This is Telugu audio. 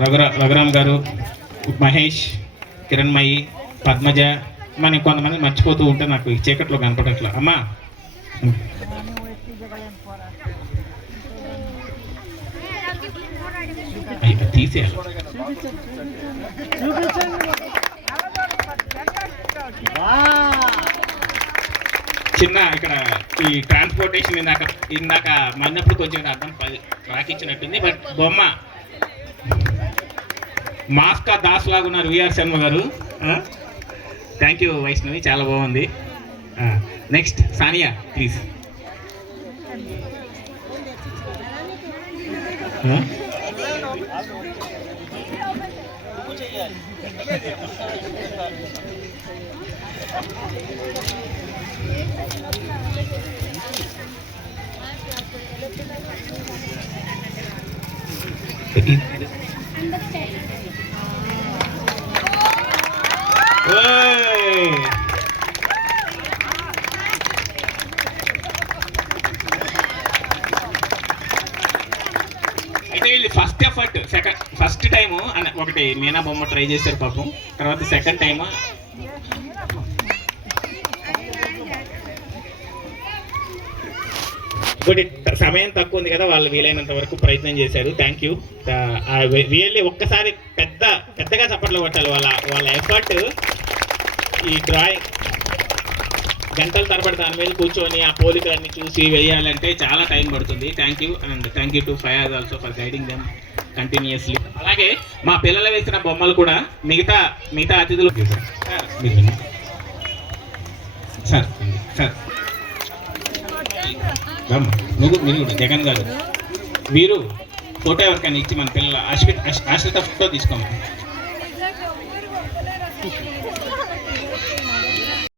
రఘురామ్ గారు, మహేష్, కిరణ్మయి, పద్మజ, మనం కొంతమంది మర్చిపోతూ ఉంటే నాకు ఈ చీకట్లో కనపడట్లా. అమ్మా తీసేయాలి. చిన్న ఇక్కడ ఈ ట్రాన్స్పోర్టేషన్ ఇందాక మన్నప్పుడు కొంచెం అర్థం రాకిచ్చినట్టుంది. బట్ బొమ్మ మాస్కా దాస్ లాగా ఉన్నారు విఆర్ శర్మ గారు. థ్యాంక్ యూ వైష్ణవి, చాలా బాగుంది. Next Sania please. అయితే వీళ్ళు ఫస్ట్ ఎఫర్ట్ ఫస్ట్ టైము ఒకటి మీనా బొమ్మ ట్రై చేశారు పాపం. తర్వాత సెకండ్ టైము ఇంకోటి సమయం తక్కువ ఉంది కదా, వాళ్ళు వీలైనంత వరకు ప్రయత్నం చేశారు. Thank you really. ఒక్కసారి పెద్దగా చప్పట్లు కొట్టాలి వాళ్ళ ఎఫర్ట్. ఈ డ్రాయింగ్ గంటల తరబడి దాని మీద కూర్చొని ఆ పోలికలన్నీ చూసి వేయాలంటే చాలా టైం పడుతుంది. Thank you and thank you to Fayaz also for guiding them continuously. అలాగే మా పిల్లలు వేసిన బొమ్మలు కూడా మిగతా అతిథులు సార్ మీరు జగన్ గారు మీరు ఫోటో ఎవరికైనా ఇచ్చి మన పిల్లల ఆశ్రిత ఫోటో తీసుకోమని.